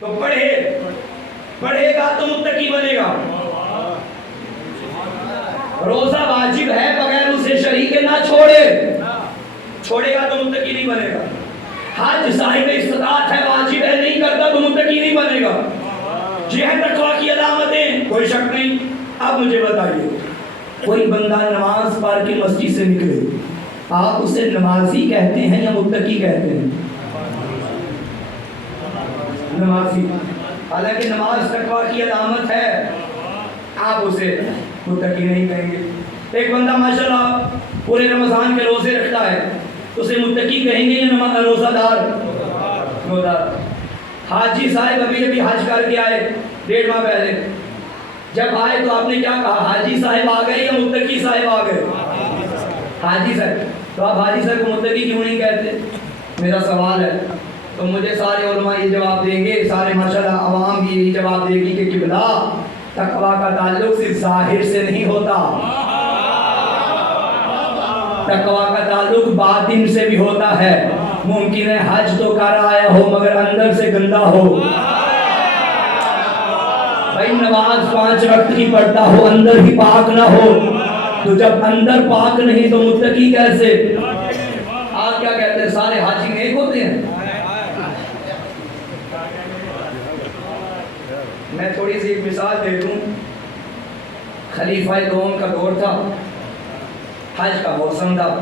تو پڑھے گا تو متقی بنے گا. روزہ واجب ہے, بغیر اسے شریک نہ چھوڑے گا تو متقی نہیں بنے گا. حج صاحب استطاعت ہے, واجب ہے, نہیں کرتا تو متقی نہیں بنے گا. یہ ہے تقویٰ کی علامتیں, کوئی شک نہیں. اب مجھے بتائیے, کوئی بندہ نماز پڑھ کے مسجد سے نکلے, آپ اسے نمازی کہتے ہیں یا متقی کہتے ہیں؟ نمازی. حالانکہ نماز تقویٰ کی علامت ہے, آپ اسے متقی نہیں کہیں گے. ایک بندہ ماشاءاللہ پورے رمضان کے روزے رکھتا ہے, اسے متقی کہیں گے یا روزہ دار؟ حاجی صاحب ابھی حج کر کے آئے 1.5 ماہ پہلے, جب آئے تو آپ نے کیا کہا, حاجی صاحب آ گئے یا متقی صاحب آ گئے؟ حاجی صاحب. تو آپ حاجی صاحب کو متقی کیوں نہیں کہتے؟ میرا سوال ہے. تو مجھے سارے علماء یہ جواب دیں گے, سارے ماشاءاللہ عوام بھی یہی جواب دے گی کہ قبلہ تقویٰ کا تعلق صرف ظاہر سے نہیں ہوتا, تقویٰ کا تعلق باطن سے بھی ہوتا ہے. ممکن ہے حج تو کر آیا ہو مگر اندر سے گندا ہو. بھائی نماز 5 وقت کی پڑھتا ہو, اندر ہی پاک نہ ہو, تو جب اندر پاک نہیں تو متقی کیسے؟ آپ کیا کہتے ہیں, سارے حاجی نیک ہوتے ہیں؟ میں تھوڑی سی ایک مثال دے دوں. خلیفہ دوم کا دور تھا, حج کا موسم تھا,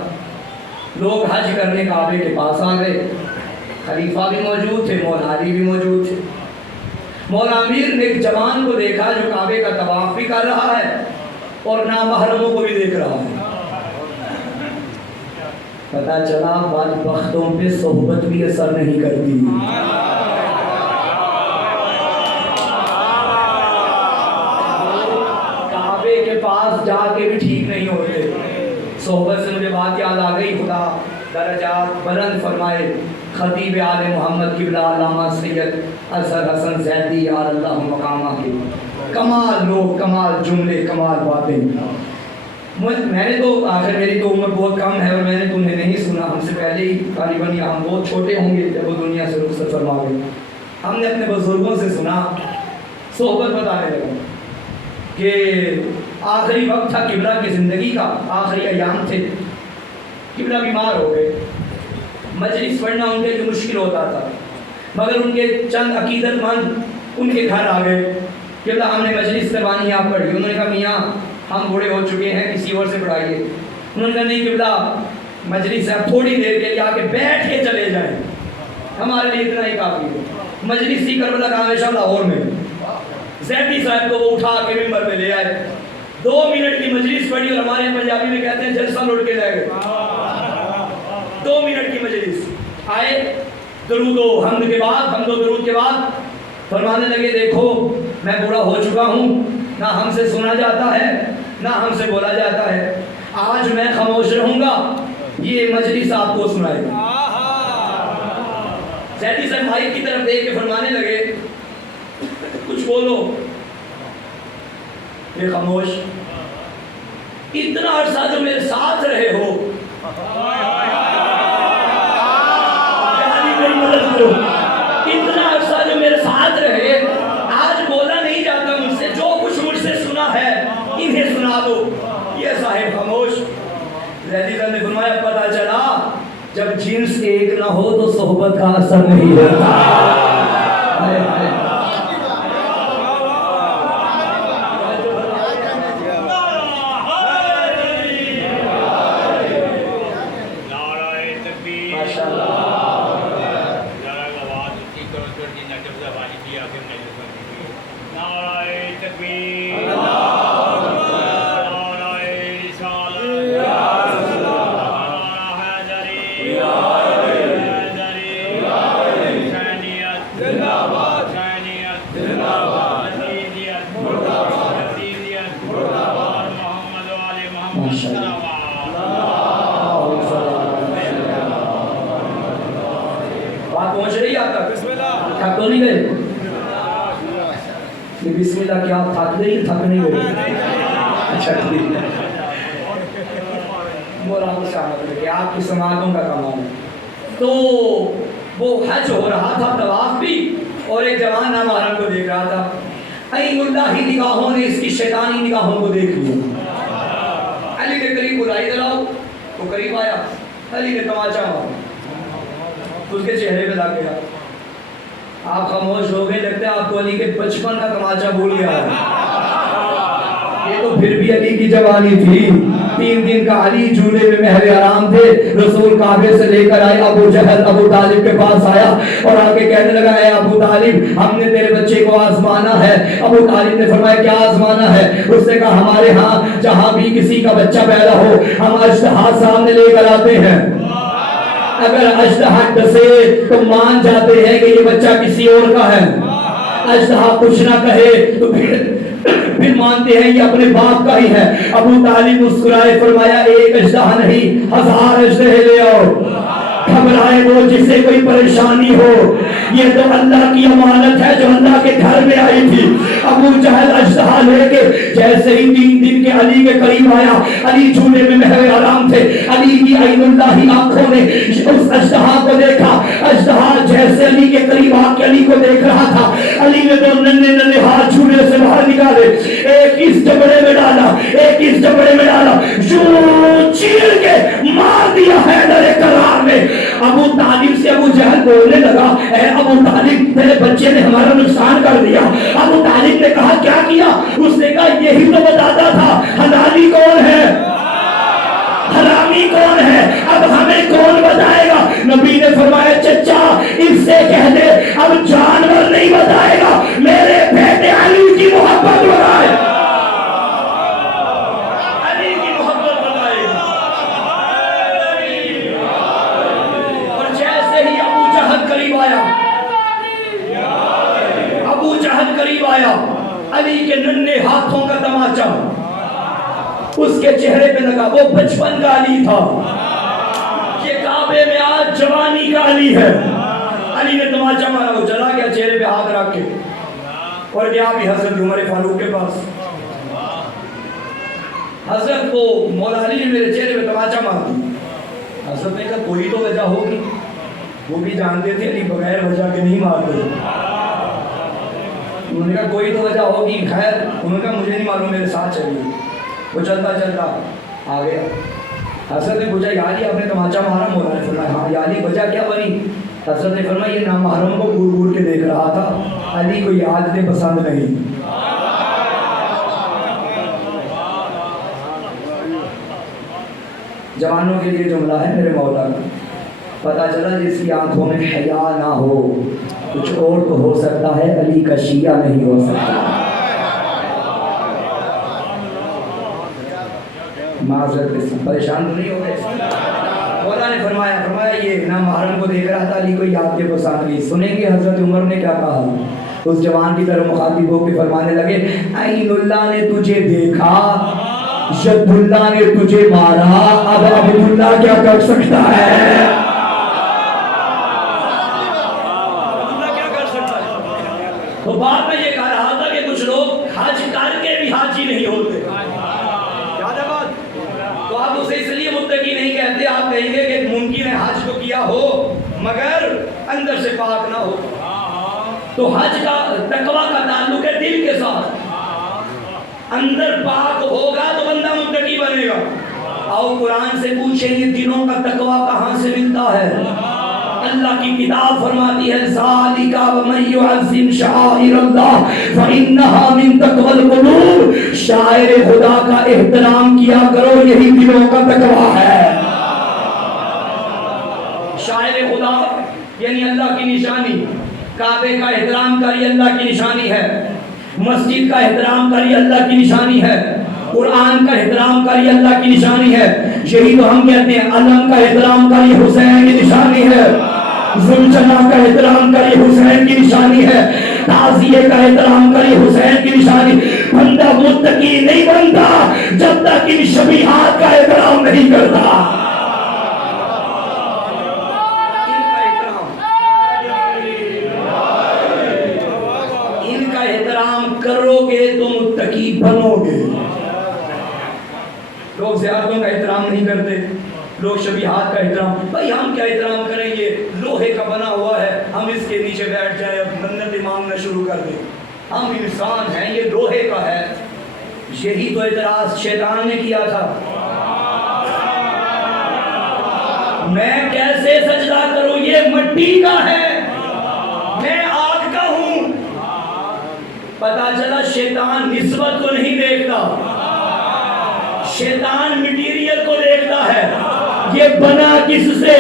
لوگ حج کرنے کعبے کے پاس آ گئے. خلیفہ بھی موجود تھے, مولا علی بھی موجود تھے. مولا امیر نے ایک جوان کو دیکھا جو کعبے کا طواف بھی کر رہا ہے اور نامحرموں کو بھی دیکھ رہا ہے. پتہ چلا بدبختوں پہ صحبت بھی اثر نہیں کرتی. کعبے کے پاس جا کے بھی ٹھیک نہیں ہوتے. صحبت سے مجھے بات یاد آ گئی, خدا درجات بلند فرمائے خطیب آل محمد قبلہ علامہ سید اظہر حسن زیدی یا اللہ مقامہ کے. کمال لوگ, کمال جملے, کمال باتیں. میں نے تو آخر میری تو عمر بہت کم ہے اور میں نے تو انہیں نہیں سنا, ہم سے پہلے ہی غالباً یا ہم بہت چھوٹے ہوں گے جب وہ دنیا سے رخصت فرما گئے. ہم نے اپنے بزرگوں سے سنا, صحبت بتانے لگا کہ آخری وقت تھا قبلہ کی زندگی کا, آخری ایام تھے, قبلہ بیمار ہو گئے. مجلس پڑھنا ان کے لیے مشکل ہوتا تھا, مگر ان کے چند عقیدت مند ان کے گھر آ گئے. قبلہ ہم نے مجلس کروانی ہے, آپ پڑھیے. انہوں نے کہا میاں ہم بوڑھے ہو چکے ہیں, کسی اور سے پڑھائیے. انہوں نے کہا نہیں قبلہ مجلس ہے, تھوڑی دیر کے لیے آ کے بیٹھ کے چلے جائیں, ہمارے لیے اتنا ہی کافی ہے. مجلس ہی کربلا کا ہمیشہ لاہور میں. زیدی صاحب کو وہ اٹھا کے ممبر پہ لے آئے, 2 منٹ کی مجلس پڑھی اور ہمارے پنجابی میں کہتے ہیں جلسہ لوٹ کے لے گئے. 2 منٹ کی مجلس آئے, درود و حمد کے بعد, حمد و درود کے بعد فرمانے لگے دیکھو میں بوڑھا ہو چکا ہوں, نہ ہم سے سنا جاتا ہے نہ ہم سے بولا جاتا ہے, آج میں خاموش رہوں گا, یہ مجلس آپ کو سنائے گا. زیدی صاحب مائک کی طرف دیکھ کے فرمانے لگے کچھ بولو. یہ خاموش. اتنا عرصہ جو میرے ساتھ رہے ہو, اتنا عرصہ جو میرے ساتھ رہے, آج بولا نہیں جاتا مجھ سے, جو کچھ مجھ سے سنا ہے انہیں سنا دو. یہ صاحب خاموش. زیدی صاحب نے فرمایا پتہ چلا جب جنس ایک نہ ہو تو صحبت کا اثر نہیں ہوتا. تھک تو نہیں گئے؟ یہ بسم اللہ کیا آپ تھک گئی تھک نہیں گئے؟ اچھا ٹھیک ہے. مولانا صاحب کہ آپ کی سماعتوں کا کمال ہے. تو وہ حج ہو رہا تھا, طواف بھی, اور ایک جوان نامحرم کو دیکھ رہا تھا، عین اللہ نگاہوں نے اس کی شیطانی نگاہوں کو دیکھ لیا۔ علی نے قریب بلائی، ادھر آؤ، وہ قریب آیا، علی نے تماچا مارا، اس کے چہرے پہ لگ گیا۔ آپ خاموش ہو گئے، لگتا ہے آپ کو علی کے بچپن کا تماچا بھول گیا ہے۔ یہ تو پھر بھی علی کی جوانی تھی۔ 3 دن کا علی جھولے میں محل حرام تھے، رسول کعبے سے لے کر آئے، ابو جہل ابو طالب کے پاس آیا اور آ کے کہنے لگا، اے ابو طالب ہم نے تیرے بچے کو آزمانا ہے۔ ابو طالب نے فرمایا کیا آزمانا ہے؟ اس نے کہا ہمارے ہاں جہاں بھی کسی کا بچہ پیدا ہو ہم اجتہا سامنے لے کر آتے ہیں، اگر اجتہا ڈسے تو مان جاتے ہیں کہ یہ بچہ کسی اور کا ہے، اجتہا کچھ نہ کہے تو پھر مانتے ہیں یہ اپنے باپ کا ہی ہے۔ ابو طالب مسکرائے، فرمایا ایک اجتہا نہیں 1000 اجتہے لے آؤ، گھبرائے وہ جسے کوئی پریشانی ہو، یہ تو اللہ کی امانت ہے جو اللہ کے گھر میں آئی تھی۔ ابو جہل اجتہا لے کے جیسے ہی 3 دن کے علی کے قریب آیا، علی جھولے میں محو حرام تھے، علی کی عین اللہ آنکھوں نے اس اجتہا کو دیکھا۔ اجتہا جیسے علی کے قریب آ کے علی کو دیکھ رہا تھا، علی نے تو ننھے ہاتھ جھولے سے باہر نکالے، ایک اس جبڑے میں ڈالا، ایک اس جبڑے میں ڈالا، جو چیر کے مار دیا حیدر کرار میں۔ ابو طالب سے ابو جہل بولنے لگا، اے ابو طالب تیرے بچے نے ہمارا نقصان کر دیا۔ ابو طالب نے کہا کیا کیا؟ اس نے کہا یہی تو بتاتا تھا حلالی کون ہے حرامی کون ہے، اب ہمیں کون بتائے گا؟ نبی نے فرمایا چچا اس سے کہہ دے اب جانور نہیں بتائے گا، میرے بیٹے علی کی محبت بتائے، علی کی محبت بتائے گا۔ اور جیسے ہی ابو جہل قریب آیا، ابو جہل قریب آیا، علی کے ننھے ہاتھوں کا تماچا اس کے چہرے پہ لگا۔ وہ بچپن کا علی تھا، یہ کعبے میں آج جوانی کا علی ہے۔ علی نے تماچا مارا، وہ چلا گیا چہرے پہ ہاتھ رکھ کے اور گیا بھی حضرت عمر فاروق کے پاس۔ حضرت کو مولا علی نے میرے چہرے پہ تماچا مار دیا۔ حضرت نے کہا کوئی تو وجہ ہوگی، وہ بھی جانتے تھے علی بغیر وجہ کے نہیں مارتے۔ انہوں نے کہا کوئی تو وجہ ہوگی، خیر انہوں نے کہا مجھے نہیں معلوم، میرے ساتھ چلیے۔ وہ چلتا چلتا آ گیا، حضرت نے پوچھا یا علی آپ نے تماچا مارا؟ مولا نے فرمایا ہاں۔ یا علی وجہ کیا بنی؟ حضرت نے فرمایا یہ نامحرم کو گور گور کے دیکھ رہا تھا، علی کو یہ عادتیں پسند نہیں۔ جوانوں کے لیے جملہ ہے میرے مولا کا، پتہ چلا جس کی آنکھوں میں حیا نہ ہو کچھ اور تو ہو سکتا ہے، علی کا شیعہ نہیں ہو سکتا۔ معذرت سے پریشان تو نہیں ہو گئے؟ مولا نے فرمایا یہ نامحرم کو دیکھ رہا تھا، علی کو یاد کے پسند نہیں۔ سنیں گے حضرت عمر نے کیا کہا؟ اس جوان کی طرف مخاطب ہو کے فرمانے لگے، عین اللہ نے تجھے دیکھا، ید اللہ نے تجھے مارا، اب عبد اللہ کیا کر سکتا ہے؟ تو بعد میں یہ کہہ رہا تھا کہ کچھ لوگ حج کر کے بھی حاجی نہیں ہوتے، تو آپ اسے اس لیے متقی نہیں کہتے، آپ کہیں گے کہ ممکن ہے حج تو کیا ہو مگر اندر سے پاک نہ ہو۔ تو حج کا تقویٰ کا تعلق ہے دل کے ساتھ، اندر پاک ہوگا تو بندہ متقی بنے گا۔ آؤ قرآن سے پوچھیں یہ دلوں کا تقویٰ کہاں سے ملتا ہے؟ اللہ کی کتاب فرماتی ہے ذالک ومن یعظم شعائر اللہ فانھا من تقوی القلوب، شاعر خدا کا احترام کیا کرو، یہی دلوں کا تقویٰ ہے۔ شاعر خدا یعنی اللہ کی نشانی، کعبے کا احترام کاری اللہ کی نشانی ہے، مسجد کا احترام کاری اللہ کی نشانی ہے، قرآن کا احترام کاری اللہ کی نشانی ہے۔ یہی تو ہم کہتے ہیں علم کا احترام کاری حسین کی نشانی ہے، زلجنہ کا احترام کری حسین کی نشانی ہے، تعزیے کا احترام کری حسین کی نشانی۔ بندہ متقی نہیں بنتا جب تک ان شبیہات کا احترام نہیں کرتا۔ ان کا احترام کرو گے تو متقی بنو گے۔ لوگ زیارتوں کا احترام نہیں کرتے، لوگ شبیہات کا احترام، بھائی ہم کیا احترام کریں، یہ لوہے کا بنا ہوا ہے، ہم اس کے نیچے بیٹھ جائیں اب منتیں مانگنا شروع کر دیں، ہم انسان ہیں، یہ لوہے کا ہے۔ یہی تو اعتراض شیطان نے کیا تھا، میں کیسے سجدہ کروں، یہ مٹی کا ہے، میں آگ کا ہوں۔ پتا چلا شیطان نسبت کو نہیں دیکھتا، شیطان مٹیریل کو دیکھتا ہے، یہ بنا کس سے۔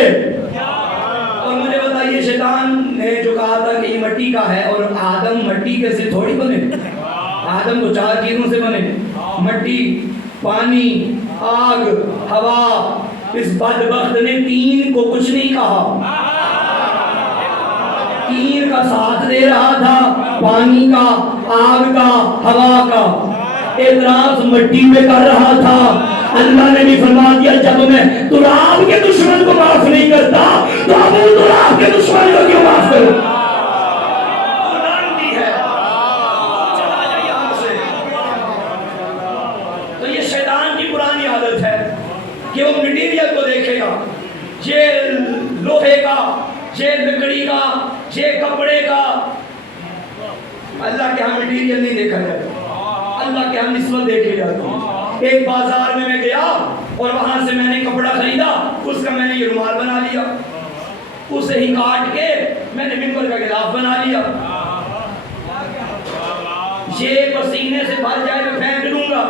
اور مجھے بتائیے شیطان نے جو کہا تھا کہ یہ مٹی کا ہے، اور آدم مٹی کے سے تھوڑی بنے، آدم تو 4 چیزوں سے بنے، مٹی، پانی، آگ، ہوا۔ اس بدبخت نے 3 کو کچھ نہیں کہا، 3 کا ساتھ دے رہا تھا، پانی کا، آگ کا، ہوا کا، اعتراض مٹی پہ کر رہا تھا۔ اللہ نے بھی فرما دیا جب میں تراب کے دشمن کو معاف نہیں کرتا تو ابو تراب کے دشمن کو کیوں معاف کروں؟ چلا جائے یہاں سے۔ تو یہ شیطان کی پرانی عادت ہے کہ وہ مٹیریل کو دیکھے گا، یہ لوہے کا، یہ لکڑی کا، یہ کپڑے کا۔ اللہ کے ہاں مٹیریل نہیں دیکھا جاتا، اللہ کے ہاں نسبت دیکھے جاتے ہیں۔ ایک بازار میں گیا اور وہاں سے میں نے کپڑا خریدا، اس کا میں نے یہ رومال بنا لیا، اسے ہی کاٹ کے میں نے ممبر کا غلاف بنا لیا، یہ پسینے سے بھر جائے میں پھینک دوں گا،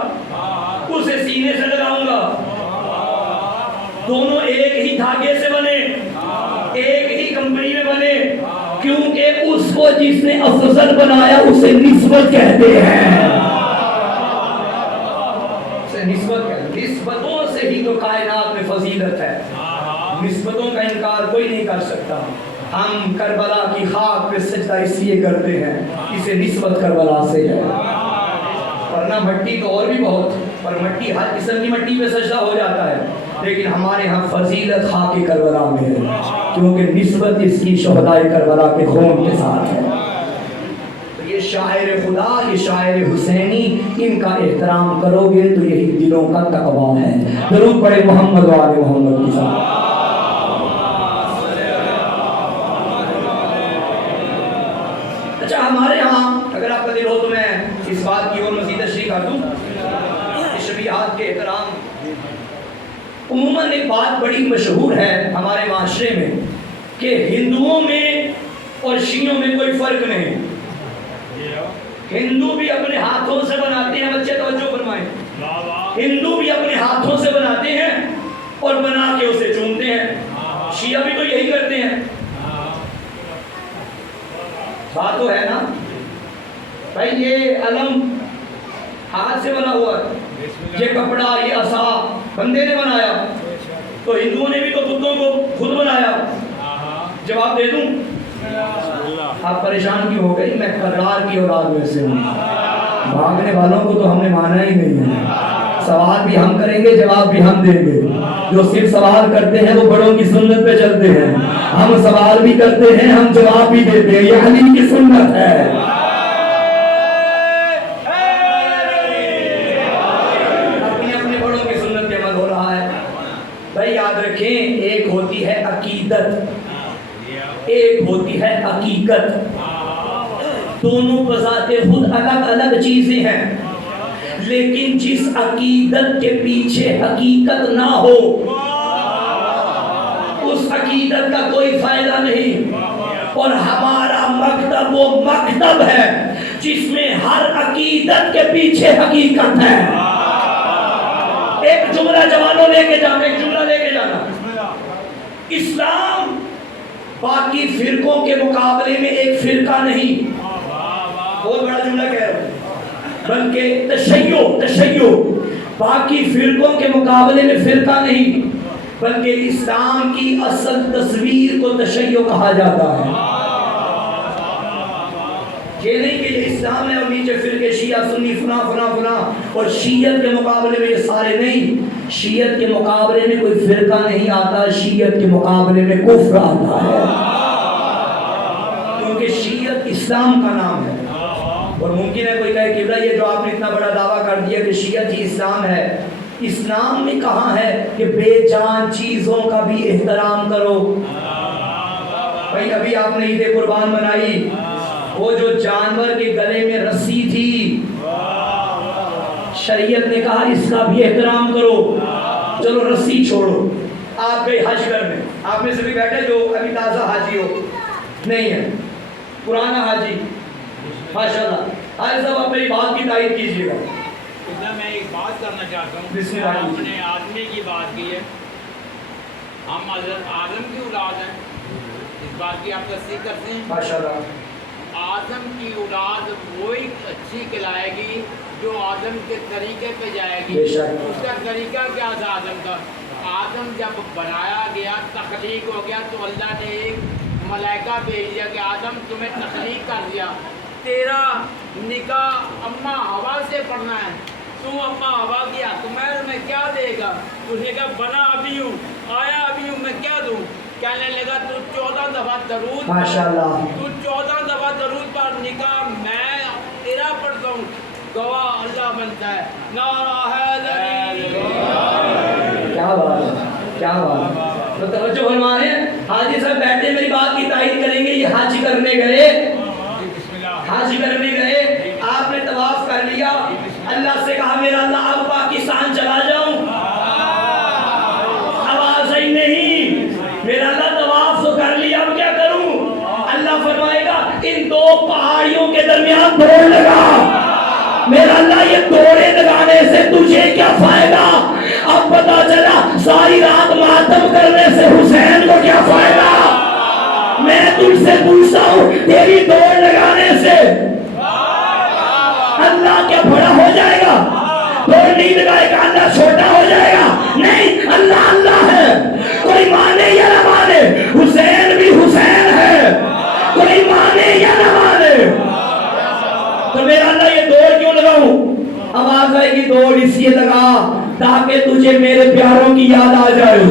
اسے سینے سے لگاؤں گا۔ دونوں ایک ہی دھاگے سے بنے، ایک ہی کمپنی میں بنے، کیونکہ اس کو جس نے افضل بنایا اسے نسبت کہتے ہیں، نسبتوں سے ہی تو کائنات میں فضیلت ہے، نسبتوں کا انکار کوئی نہیں کر سکتا۔ ہم کربلا کی خاک پہ سجدہ اس لیے کرتے ہیں، اسے نسبت کربلا سے ہے، ورنہ مٹی تو اور بھی بہت، پر مٹی ہر قسم کی مٹی پہ سجدہ ہو جاتا ہے، لیکن ہمارے ہاں فضیلت خاک کربلا میں ہے، کیونکہ نسبت اس کی شہدائے کربلا کے خون کے ساتھ ہے۔ یہ شاعر خدا، یہ شاعر حسینی، ان کا احترام کرو گے تو یہی دلوں کا تقویٰ ہے۔ درود پڑھے محمد و آل محمد کی ساتھ۔ اچھا ہمارے ہاں اگر آپ کا دل ہو تو میں اس بات کی اور مزید تشریح کر دوں، شبیہات کے احترام عموماً ایک بات بڑی مشہور ہے ہمارے معاشرے میں کہ ہندوؤں میں اور شیعوں میں کوئی فرق نہیں، ہندو بھی اپنے ہاتھوں سے بناتے ہیں، بچے توجہ فرمائیں، ہندو بھی اپنے ہاتھوں سے بناتے ہیں اور بنا کے اسے چومتے ہیں، شیعہ بھی تو یہی کرتے ہیں۔ بات تو ہے نا بھائی، یہ علم ہاتھ سے بنا ہوا ہے، یہ کپڑا، یہ عصا بندے نے بنایا، تو ہندوؤں نے بھی تو بتوں کو خود بنایا۔ جواب دے دوں؟ آپ پریشان کیوں ہو گئی؟ میں کرار کی اولاد میں سے ہوں، بھاگنے والوں کو تو ہم نے مانا ہی نہیں ہے، سوال بھی ہم کریں گے، جواب بھی ہم دیں گے۔ جو صرف سوال کرتے ہیں وہ بڑوں کی سنت پہ چلتے ہیں، ہم سوال بھی کرتے ہیں، ہم جواب بھی دیتے ہیں، یہ علی کی سنت ہے۔ اپنی اپنے بڑوں کی سنت پہ عمل ہو رہا ہے۔ بھائی یاد رکھیں، ایک ہوتی ہے عقیدت، ایک ہوتی ہے حقیقت، دونوں بذات خود الگ الگ چیزیں ہیں، لیکن جس عقیدت کے پیچھے حقیقت نہ ہو اس عقیدت کا کوئی فائدہ نہیں۔ اور ہمارا مکتب وہ مکتب ہے جس میں ہر عقیدت کے پیچھے حقیقت ہے۔ ایک جملہ جوانوں لے کے جانا، ایک جملہ لے کے جانا، اسلام باقی فرقوں کے مقابلے میں ایک فرقہ نہیں، بہت بڑا جملہ کہہ رہا ہوں، بلکہ تشیع باقی فرقوں کے مقابلے میں فرقہ نہیں، بلکہ اسلام کی اصل تصویر کو تشیع کہا جاتا ہے۔ یہ نہیں کہ یہ اسلام ہے اور نیچے فرقے شیعہ سنی فلاں فلاں فلاں، اور شیعت کے مقابلے میں یہ سارے نہیں، شیعت کے مقابلے میں کوئی فرقہ نہیں آتا، شیعت کے مقابلے میں کفر آتا ہے، کیونکہ شیعت اسلام کا نام ہے۔ اور ممکن ہے کوئی کہے کہ یہ جو آپ نے اتنا بڑا دعویٰ کر دیا کہ شیعت ہی اسلام ہے، اسلام میں کہاں ہے کہ بے جان چیزوں کا بھی احترام کرو؟ بھائی ابھی آپ نے عید قربان منائی، وہ جو جانور کے گلے میں رسی تھی، شریعت نے کہا اس کا بھی احترام کرو۔ چلو رسی چھوڑو، آپ گئے حج کرنے، آپ میں سے بھی بیٹھے جو ابھی تازہ حاجی ہو نہیں ہے، پرانا حاجی، ماشاءاللہ حاجی صاحب آپ میری بات کی تائید کیجیے گا۔ میں ایک بات کرنا چاہتا ہوں، بسم اللہ۔ آپ نے آدمی کی بات کی ہے، ہم حضرت آدم کی اولاد ہیں، اس بات کی آپ تصدیق کرتے ہیں؟ ماشاءاللہ۔ آدم کی اولاد وہی اچھی کہلائے گی جو آدم کے طریقے پہ جائے گی۔ بے شک۔ اس کا طریقہ کیا تھا آدم کا؟ آدم جب بنایا گیا، تخلیق ہو گیا، تو اللہ نے ایک ملائکہ بھیج دیا کہ آدم تمہیں تخلیق کر دیا، تیرا نکاح اماں ہوا سے پڑھنا ہے، تو اماں ہوا کی حکمت میں کیا دے گا؟ اس نے کہا بنا ابھی ہوں، آیا ابھی ہوں، میں کیا دوں؟ کہنے لگا تو 14 دفعہ درود ماشاءاللہ، تو 14 دفعہ درود پر نکاح میں تیرا پڑھتا ہوں، گواہ اللہ بنتا ہے۔ نعرہ حیدری، کیا بات ہے، کیا بات ہے۔ تو توجہ فرما رہے ہیں، حاجی صاحب بیٹھے میری بات کی تائید کریں گے۔ یہ حج کرنے گئے، حج کرنے گئے، آپ نے طواف کر لیا، اللہ سے کہا میرا اللہ اب پاکستان چلا جاؤں؟ آواز ہی نہیں، میرا اللہ طواف تو کر لیا، اب کیا کروں؟ اللہ فرمائے گا ان دو پہاڑیوں کے درمیان دوڑ لگا۔ میرا اللہ یہ دوڑے لگانے سے تجھے کیا فائدہ؟ اب پتا چلا ساری رات ماتم کرنے سے حسین کو کیا فائدہ؟ میں تجھ سے پوچھتا ہوں تیری دوڑ لگانے سے اللہ کیا بڑا ہو جائے گا؟ دوڑ نہیں لگائے گا اللہ چھوٹا ہو جائے گا؟ نہیں، اللہ اللہ ہے، کوئی مانے یا نہ مانے، حسین بھی حسین ہے، کوئی مانے یا نہ مانے۔ تو میرا اللہ یہ دوڑ کیوں لگاؤں؟ آواز آئے گی دوڑ اس لیے لگا تاکہ تجھے میرے پیاروں کی یاد آ جائے،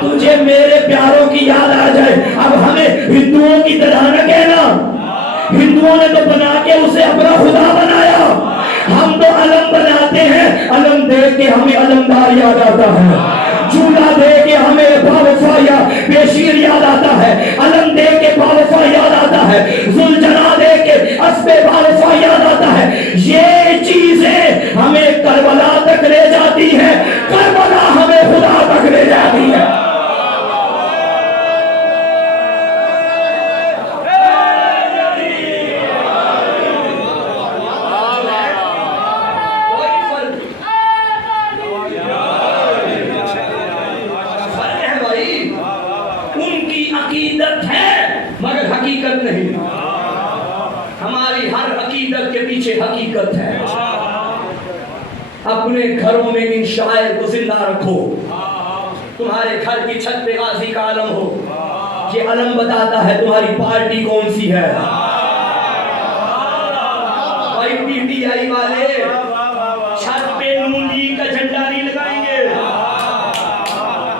تجھے میرے پیاروں کی یاد آ جائے۔ اب ہمیں ہندوؤں کی طرح نہ کہنا، ہندوؤں نے تو بنا کے اسے اپنا خدا بنایا، ہم تو علم بناتے ہیں، علم دیکھ کے ہمیں علمدار یاد آتا ہے، جھولا دیکھ کے ہمیں باوفا یا بیشیر یاد آتا ہے، علم دیکھ کے باوفا یاد آتا ہے، ذوالجلال دیکھ کے اسب باوفا یاد آتا ہے۔ یہ چیزیں ہمیں کربلا تک لے جاتی ہیں، کربلا ہمیں خدا تک لے جاتی ہے۔ حقیقت ہے۔ اپنے گھروں میں ان شاعر کو زندہ رکھو، تمہارے گھر کی چھت پہ غازی کا علم ہو، یہ علم بتاتا ہے تمہاری پارٹی کون سی ہے۔ بھائی پی ٹی آئی والے چھت پہ نون لیگ کا جھنڈا نہیں لگائیں گے،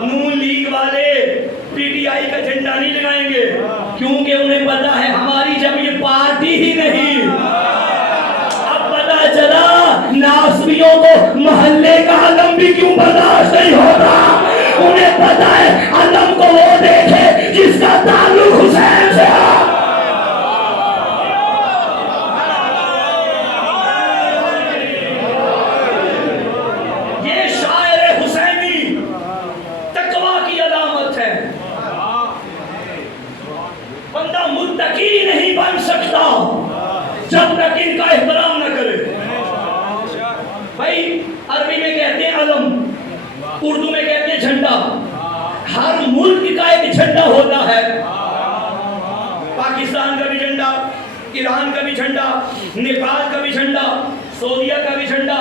نون لیگ والے پی ٹی آئی کا جھنڈا نہیں لگائیں گے، کیونکہ انہیں پتا ہے ہماری جب یہ پارٹی ہی نہیں۔ چلا ناسبیوں کو محلے کا علم بھی کیوں برداشت نہیں ہوتا، انہیں پتا ہے علم کو وہ دیکھے جس کا تعلق حسین سے ہے۔ یہ شاعر حسینی تقویٰ کی علامت ہے۔ بندہ متقی نہیں بن سکتا جب تک ان کا احترام نہ کرے۔ بھائی عربی میں کہتے ہیں علم، اردو میں کہتے ہیں جھنڈا، ہر ملک کا ایک جھنڈا ہوتا ہے، پاکستان کا بھی جھنڈا، ایران کا بھی جھنڈا، نیپال کا بھی جھنڈا، سعودیہ کا بھی جھنڈا،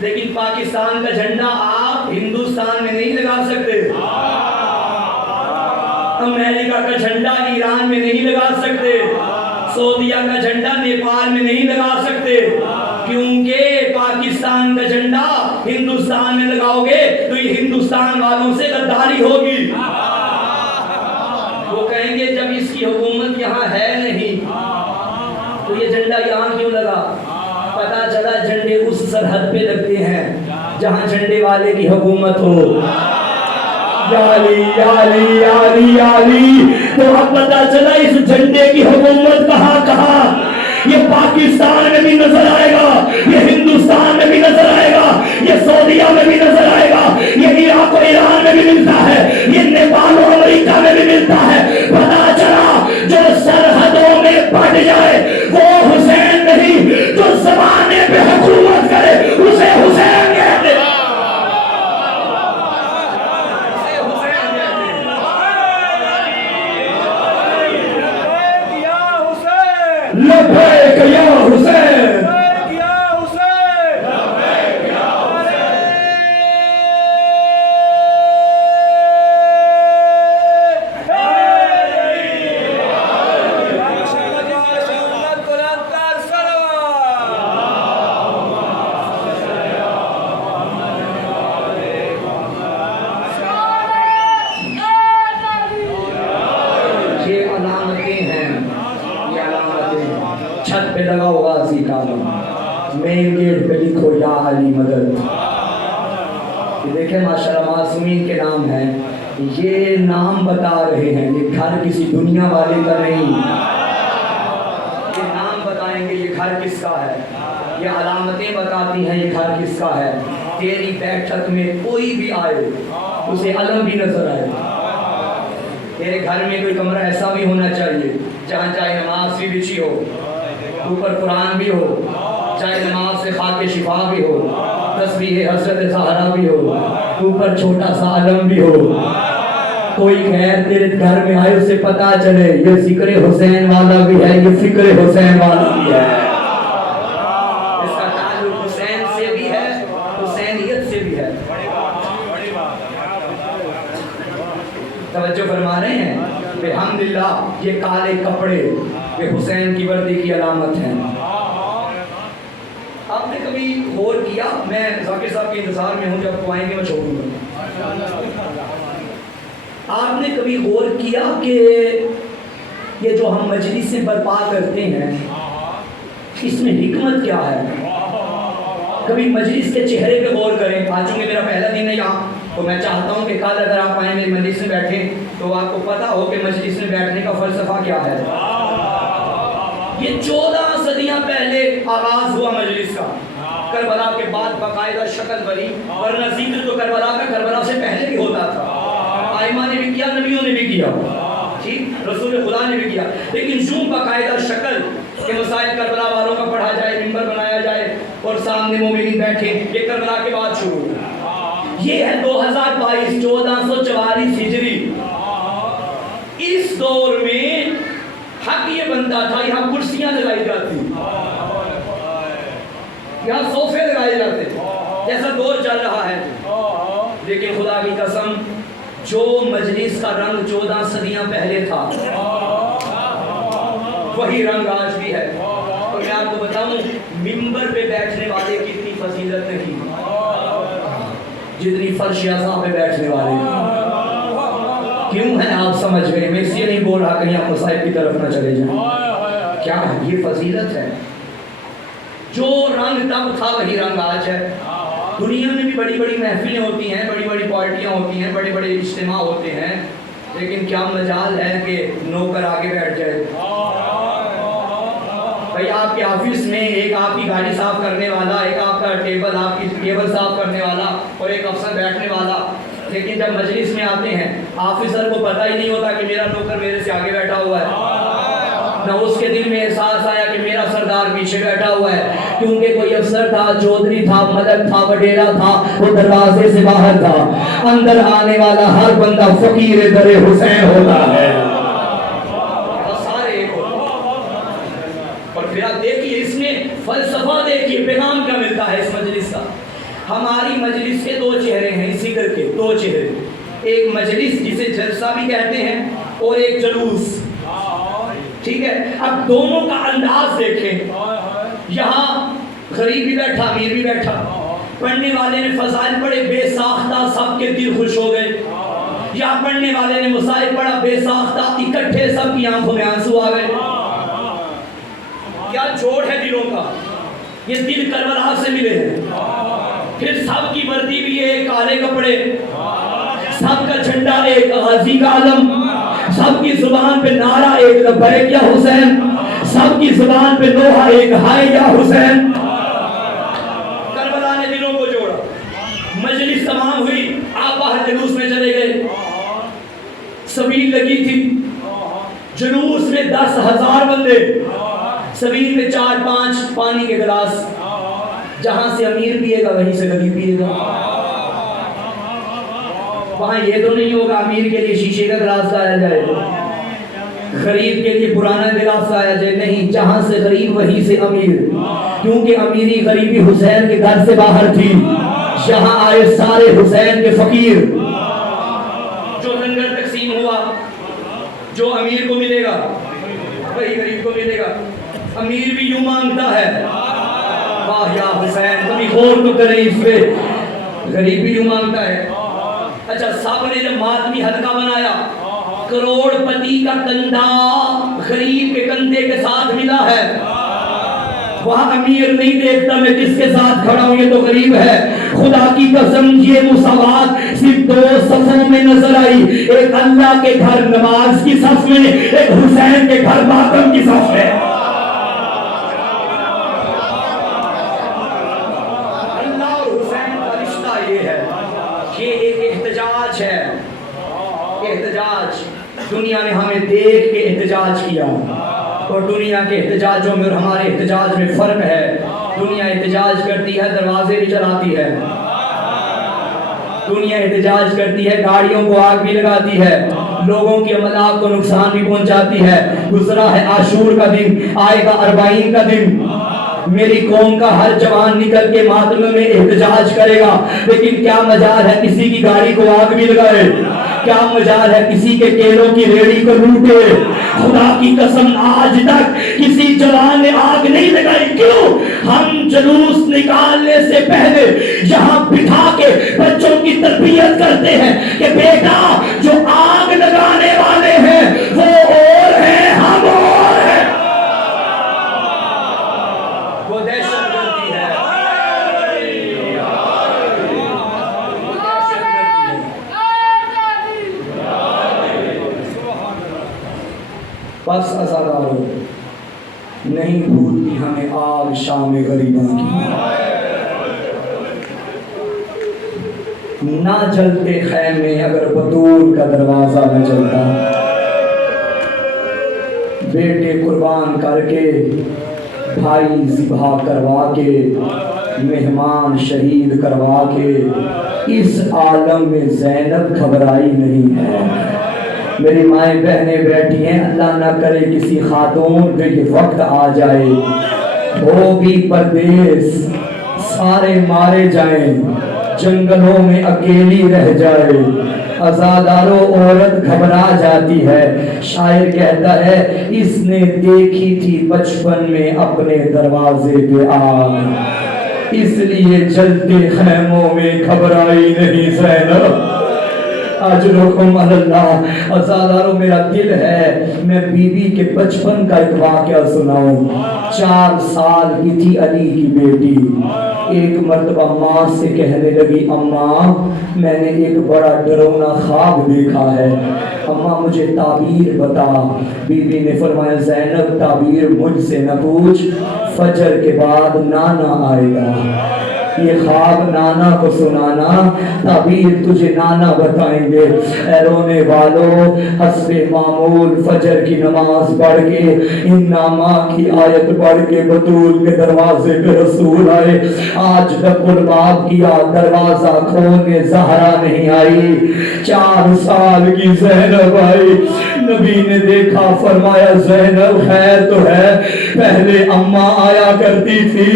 لیکن پاکستان کا جھنڈا آپ ہندوستان میں نہیں لگا سکتے، امریکہ کا جھنڈا ایران میں نہیں لگا سکتے، سعودیہ کا جھنڈا نیپال میں نہیں لگا سکتے، کیونکہ پاکستان کا جھنڈا ہندوستان میں لگاؤ گے تو یہ ہندوستان والوں سے غداری ہوگی، وہ کہیں گے جب اس کی حکومت یہاں ہے نہیں تو یہ جھنڈا یہاں کیوں لگا۔ پتا چلا جھنڈے اس سرحد پہ لگتے ہیں جہاں جھنڈے والے کی حکومت ہو. یا علی یا علی یا علی یا علی. تو اب پتا چلا اس جھنڈے کی حکومت کہاں کہاں. یہ پاکستان میں بھی نظر آئے گا, یہ ہندوستان میں بھی نظر آئے گا, یہ سعودیہ میں بھی نظر آئے گا, یہ عراق و ایران میں بھی ملتا ہے, یہ نیپال اور امریکہ میں بھی ملتا ہے. پتا چلا جو سرحدوں میں بڑھ جائے وہ حسین نہیں, جو زمانے پہ حکومت کرے اسے حسین کہتے ہیں. لبیک یا حسین, لبیک یا حسین, لبیک یا چھت پہ لگا ہوگا اسی کالم, مین گیٹ پہ لکھو یا علی مدد. یہ دیکھیں ماشاءاللہ معصومین کے نام ہیں, یہ نام بتا رہے ہیں, یہ گھر کسی دنیا والے کا نہیں, یہ نام بتائیں گے یہ گھر کس کا ہے, یہ علامتیں بتاتی ہیں یہ گھر کس کا ہے. تیری بیٹھک میں کوئی بھی آئے اسے علم بھی نظر آئے. تیرے گھر میں کوئی کمرہ ایسا بھی ہونا چاہیے جہاں چاہے نماز بھی بچھی ہو, اوپر قرآن بھی ہو, چاہے نماز سے خاک شفا بھی ہو, تسبیح حضرت زہرا بھی ہو, اوپر چھوٹا سا علم بھی ہو. کوئی خیر تیرے گھر میں آئے اسے پتا چلے یہ ذکر حسین والا بھی ہے, یہ فکر حسین والا بھی ہے, اس کا تعلق حسین سے بھی ہے, حسینیت سے بھی ہے. توجہ فرما رہے ہیں الحمدللہ. یہ کالے کپڑے یہ حسین کی وردی کی علامت ہیں. آپ نے کبھی غور کیا, میں ذاکر صاحب کے انتظار میں ہوں, جب وہ آئیں گے میں چھوڑوں گا. آپ نے کبھی غور کیا کہ یہ جو ہم مجلسیں برپا کرتے ہیں اس میں حکمت کیا ہے؟ کبھی مجلس کے چہرے پہ غور کریں. آج چونکہ میرا پہلا دن ہے یہاں تو میں چاہتا ہوں کہ کل اگر آپ آئیں میری مجلس میں بیٹھیں تو آپ کو پتا ہو کہ مجلس میں بیٹھنے کا فلسفہ کیا ہے. یہ 14 صدیاں پہلے آغاز ہوا مجلس کا, کربلا کے بعد باقاعدہ شکل بنی, ورنہ ذکر تو کربلا کا کربلا سے پہلے بھی ہوتا تھا. آئمہ نے بھی کیا, نبیوں نے بھی کیا, ٹھیک, رسول خدا نے بھی کیا, لیکن یوں باقاعدہ شکل کہ مسائل کربلا والوں کا پڑھا جائے, منبر بنایا جائے اور سامنے مومنین بیٹھے, یہ کربلا کے بعد شروع ہوا. یہ ہے 2022 1444 ہجری. اس دور میں حق یہ بنتا تھا یہاں کرسیاں لگائی جاتی, یہاں صوفے لگائے جاتے, جیسا دور چل رہا ہے. لیکن خدا کی قسم جو مجلس کا رنگ 14 صدیاں پہلے تھا وہی رنگ آج بھی ہے. اور میں آپ کو بتاؤں منبر پہ بیٹھنے والے کی اتنی فضیلت نہیں جتنی فرش اعظم پہ بیٹھنے والے. کیوں ہے آپ سمجھ گئے, میں اس لیے نہیں بول رہا کہیں آپ مصائب کی طرف نہ چلے جائیں. کیا ہے یہ فضیلت ہے. جو رنگ تب تھا وہی رنگ آج ہے. دنیا میں بھی بڑی بڑی محفلیں ہوتی ہیں, بڑی بڑی پارٹیاں ہوتی ہیں, بڑے بڑے اجتماع ہوتے ہیں, لیکن کیا مجال ہے کہ نوکر آگے بیٹھ جائے. بھائی آپ کے آفس میں ایک آپ کی گاڑی صاف کرنے والا, ایک آپ کا ٹیبل, آپ کی ٹیبل صاف کرنے والا اور ایک افسر بیٹھنے والا, لیکن جب مجلس میں آتے ہیں آفیسر کو پتہ ہی نہیں ہوتا کہ میرا نوکر میرے سے آگے بیٹھا ہوا ہے. نہ اس کے دل میں احساس آیا کہ میرا سردار پیچھے بیٹھا ہوا ہے, کیونکہ کوئی افسر تھا, چودھری تھا, ملک تھا, وڈیرا تھا, وہ دروازے سے باہر تھا. اندر آنے والا ہر بندہ فقیر در حسین ہوتا ہے. سارے ایک ہوتے. اور پھر آپ دیکھیے اس میں فلسفہ دیکھیے, پیغام کیا ملتا ہے اس مجلس کا. ہماری مجلس کے 2 چہرے ہیں, اسی کر کے 2 چہرے. ایک مجلس جسے جلسہ بھی کہتے ہیں اور ایک جلوس, ٹھیک ہے. اب دونوں کا انداز دیکھیں. یہاں غریب بھی بیٹھا, امیر بھی بیٹھا, پڑھنے والے نے فضائل پڑھے بے ساختہ, سب کے دل خوش ہو گئے. یا پڑھنے والے نے مسائل پڑھا بے ساختہ, اکٹھے سب کی آنکھوں میں آنسو آ گئے. کیا جوڑ ہے دلوں کا, یہ دل کربلا سے ملے ہیں. پھر سب کی وردی بھی ایک، کالے کپڑے، سب کا جھنڈا ایک، غازی کا علم، سب کی زبان پہ نعرہ ایک، لبیک یا حسین، سب کی زبان پہ لوہا ایک، ہائے یا حسین. کربلا نے دلوں کو جوڑا. مجلس تمام ہوئی، آپ باہر جلوس میں چلے گئے. سبیل لگی تھی، جلوس میں 10,000 بندے، سبیل میں 4-5 پانی کے گلاس. جہاں سے امیر پیے گا وہیں سے غریب پیے گا. وہاں یہ تو نہیں ہوگا امیر کے لیے شیشے کا گلاس لایا جائے، غریب کے لیے پرانا گلاس لایا جائے. نہیں، جہاں سے غریب وہیں سے امیر. کیونکہ امیری غریبی حسین کے گھر سے باہر تھی. یہاں آئے سارے حسین کے فقیر. جو لنگر تقسیم ہوا، جو امیر کو ملے گا وہی غریب کو ملے گا. امیر بھی یوں مانگتا ہے، واہ یا حسین، کبھی غور تو کریں اس پہ. غریب بھی یوں مانگتا ہے. اچھا، سب نے جب ماتمی حلقہ بنایا، کروڑ پتی کا کندھا غریب کے کندھے کے ساتھ ملا ہے. وہاں امیر نہیں دیکھتا میں کس کے ساتھ کھڑا ہوں، یہ تو غریب ہے. خدا کی قسم یہ مساوات صرف 2 صفوں میں نظر آئی. ایک اللہ کے گھر نماز کی صف میں، ایک حسین کے گھر ماتم کی صف میں. اللہ اور حسین کا رشتہ یہ ہے، یہ ایک احتجاج ہے. احتجاج دنیا نے ہمیں دیکھ کے احتجاج کیا، اور دنیا کے احتجاجوں میں اور ہمارے احتجاج میں فرق ہے. دنیا احتجاج کرتی ہے، دروازے بھی چلاتی ہے. دنیا احتجاج کرتی ہے، گاڑیوں کو آگ بھی لگاتی ہے، لوگوں کی املاک کو نقصان بھی پہنچاتی ہے. گزرا ہے عاشور کا دن، آئے گا 40 کا دن. میری قوم کا ہر جوان نکل کے ماتم میں احتجاج کرے گا، لیکن کیا مجال ہے کسی کی گاڑی کو آگ بھی لگائے؟ کیا مجال ہے کسی کے کیلوں کی ریڑھی کو لوٹے؟ خدا کی قسم آج تک کسی جوان نے آگ نہیں لگائی. کیوں؟ ہم جلوس نکالنے سے پہلے یہاں بٹھا کے بچوں کی تربیت کرتے ہیں کہ بیٹا جو آگ لگانے والے ہیں وہ اور ہیں، ہم اور ہیں. وہ دہشت گردی ہے. بس ازادارو، نہیں بھولتی ہمیں آگ شام غریباں کی. نہ جلتے خیمے اگر بطول کا دروازہ نہ جلتا. بیٹے قربان کر کے، بھائی ذبح کروا کے، مہمان شہید کروا کے، اس عالم میں زینب گھبرائی نہیں ہے. میری مائیں بہنیں بیٹھی ہیں، اللہ نہ کرے کسی خاتون پہ یہ وقت آ جائے، وہ بھی پردیس، سارے مارے جائیں، جنگلوں میں اکیلی رہ جائے. ازادارو عورت گھبرا جاتی ہے. شاعر کہتا ہے اس نے دیکھی تھی بچپن میں اپنے دروازے پہ آگ، اس لیے جلتے خیموں میں گھبرائی نہیں زینب. اجرکم اللہ. ازادارو میرا دل ہے میں بی بی کے بچپن کا ایک واقعہ سناؤں. 4 سال کی تھی علی کی بیٹی. ایک مرتبہ ماں سے کہنے لگی اماں میں نے ایک بڑا ڈراؤنا خواب دیکھا ہے، اماں مجھے تعبیر بتا. بی بی نے فرمایا زینب تعبیر مجھ سے نہ پوچھ، فجر کے بعد نانا آئے گا، یہ خواب نانا کو سنانا، تعبیر تجھے نانا بتائیں گے. اے رونے والو، حسب معمول فجر کی نماز پڑھ کے ان نامہ کی آیت پڑھ کے بطول کے دروازے پہ رسول آئے. آج تک الباب کیا، دروازہ کھولنے زہرا نہیں آئی. 4 سال کی زینب آئی. نبی نے دیکھا، فرمایا زینب خیر تو ہے، پہلے اماں آیا کرتی تھی،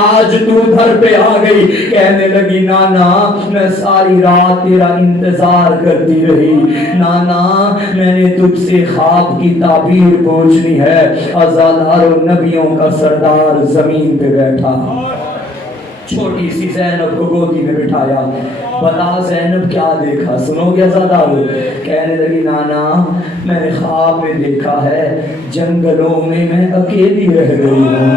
آج تو گھر پہ آ گئی. کہنے لگی نانا میں ساری رات تیرا انتظار کرتی رہی، نانا میں نے تجھ سے خواب کی تعبیر پوچھنی ہے. ازادارو نبیوں کا سردار زمین پہ بیٹھا، چھوٹی سی زینب کو گودی میں بٹھایا. بتا زینب کیا دیکھا، سنو گے ازادارو؟ کہنے لگی نانا میں نے خواب میں دیکھا ہے جنگلوں میں میں اکیلی رہ گئی ہوں،